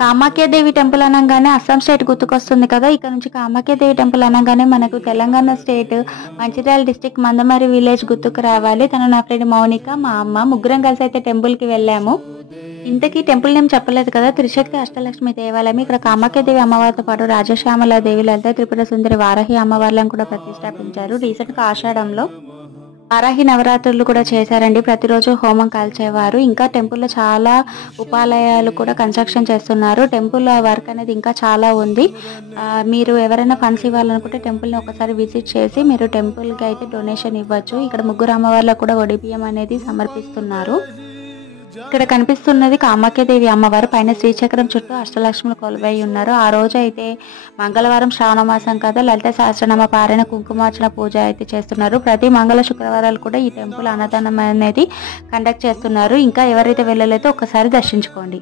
Kamakhya Devi temple అనగానే Assam state గుర్తుకొస్తుంది కదా. ఇక్కడ నుంచి కామాఖ్యాదేవి టెంపుల్ అనగానే మనకు Telangana state Mancherial district Mandamarri village గుర్తుకు రావాలి. తను నా ఫ్రెండ్ మౌనిక, మా అమ్మ, ముగ్గురం కలిసి అయితే టెంపుల్కి వెళ్ళాము. ఇంతకీ టెంపుల్ నేమ్ చెప్పలేదు కదా. త్రిశక్తి అష్టలక్ష్మి దేవాలయం. ఇక్కడ కామాఖ్యాదేవి అమ్మవారితో పాటు రాజశ్యామల దేవి, లలిత త్రిపుర సుందరి, వారాహి అమ్మవార్లను కూడా ప్రతిష్టాపించారు. రీసెంట్గా ఆషాఢంలో వారాహి నవరాత్రులు కూడా చేశారండి. ప్రతిరోజు హోమం కాల్చేవారు. ఇంకా టెంపుల్లో చాలా ఉపాలయాలు కూడా కన్స్ట్రక్షన్ చేస్తున్నారు. టెంపుల్ వర్క్ అనేది ఇంకా చాలా ఉంది. మీరు ఎవరైనా ఫండ్స్ ఇవ్వాలనుకుంటే టెంపుల్ని ఒకసారి విజిట్ చేసి మీరు టెంపుల్కి అయితే డొనేషన్ ఇవ్వచ్చు. ఇక్కడ ముగ్గురు అమ్మవార్లకు కూడా ఒడిబియ్యం అనేది సమర్పిస్తున్నారు. ఇక్కడ కనిపిస్తున్నది కామాఖ్యాదేవి అమ్మవారు. పైన శ్రీచక్రం చుట్టూ అష్టలక్ష్ములు కొలువై ఉన్నారు. ఆ రోజు అయితే మంగళవారం శ్రావణ మాసం కదా, లలిత సహస్రనామ పారాయణ, కుంకుమార్చన పూజ అయితే చేస్తున్నారు. ప్రతి మంగళ శుక్రవారాలు కూడా ఈ టెంపుల్ అన్నదానం అనేది కండక్ట్ చేస్తున్నారు. ఇంకా ఎవరైతే వెళ్ళలేదో ఒక్కసారి దర్శించుకోండి.